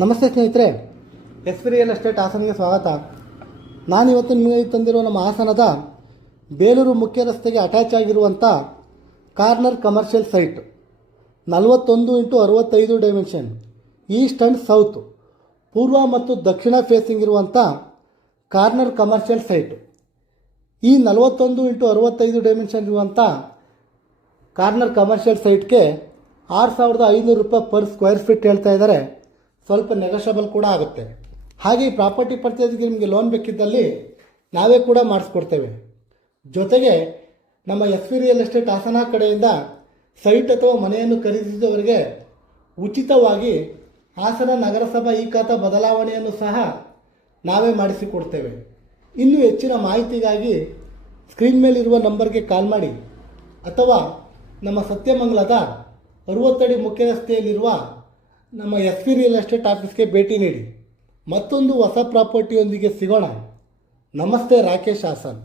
ನಮಸ್ತೆ ಸ್ನೇಹಿತರೆ, S P real estate ಹಾಸನಿಗೆ ಸ್ವಾಗತ. ನಾನಿವತ್ತು ನಿಮಗೆ ತಂದಿರೋ ನಮ್ಮ ಹಾಸನದ ಬೇಲೂರು ಮುಖ್ಯ ರಸ್ತೆಗೆ ಅಟ್ಯಾಚ್ ಆಗಿರುವಂಥ corner commercial site 41x65 dimension, East and south, ಪೂರ್ವ ಮತ್ತು ದಕ್ಷಿಣ ಫೇಸಿಂಗ್ ಇರುವಂಥ ಕಾರ್ನರ್ ಕಮರ್ಷಿಯಲ್ ಸೈಟ್. ಈ 41x65 ಡೈಮೆನ್ಷನ್ ಇರುವಂಥ ಕಾರ್ನರ್ ಕಮರ್ಷಿಯಲ್ ಸೈಟ್ಗೆ 6,500 ರೂಪಾಯಿ ಪರ್ ಸ್ಕ್ವೇರ್ ಫೀಟ್ ಹೇಳ್ತಾ ಇದ್ದಾರೆ. ಸ್ವಲ್ಪ ನೆಗೋಷಿಯಬಲ್ ಕೂಡ ಆಗುತ್ತೆ. ಹಾಗೆ ಈ ಪ್ರಾಪರ್ಟಿ ಪರ್ಚೇಸ್ಗೆ ನಿಮಗೆ ಲೋನ್ ಬೇಕಿದ್ದಲ್ಲಿ ನಾವೇ ಕೂಡ ಮಾಡಿಸ್ಕೊಡ್ತೇವೆ. ಜೊತೆಗೆ ನಮ್ಮ S P real estate Hassan ಕಡೆಯಿಂದ ಸೈಟ್ ಅಥವಾ ಮನೆಯನ್ನು ಖರೀದಿಸಿದವರಿಗೆ ಉಚಿತವಾಗಿ ಹಾಸನ ನಗರಸಭಾ ಈ ಖಾತಾ ಬದಲಾವಣೆಯನ್ನು ಸಹ ನಾವೇ ಮಾಡಿಸಿಕೊಡ್ತೇವೆ. ಇನ್ನೂ ಹೆಚ್ಚಿನ ಮಾಹಿತಿಗಾಗಿ ಸ್ಕ್ರೀನ್ ಮೇಲಿರುವ ನಂಬರ್ಗೆ ಕಾಲ್ ಮಾಡಿ ಅಥವಾ ನಮ್ಮ ಸತ್ಯಮಂಗಲದ 60 ಅಡಿ ಮುಖ್ಯ ರಸ್ತೆಯಲ್ಲಿರುವ ನಮ್ಮ ಎಸ್ ಪಿ ರಿಯಲ್ ಎಸ್ಟೇಟ್ ಆಫೀಸ್ಗೆ ಭೇಟಿ ನೀಡಿ. ಮತ್ತೊಂದು ಹೊಸ ಪ್ರಾಪರ್ಟಿಯೊಂದಿಗೆ ಸಿಗೋಣ. ನಮಸ್ತೆ, ರಾಕೇಶ್ ಹಾಸನ್.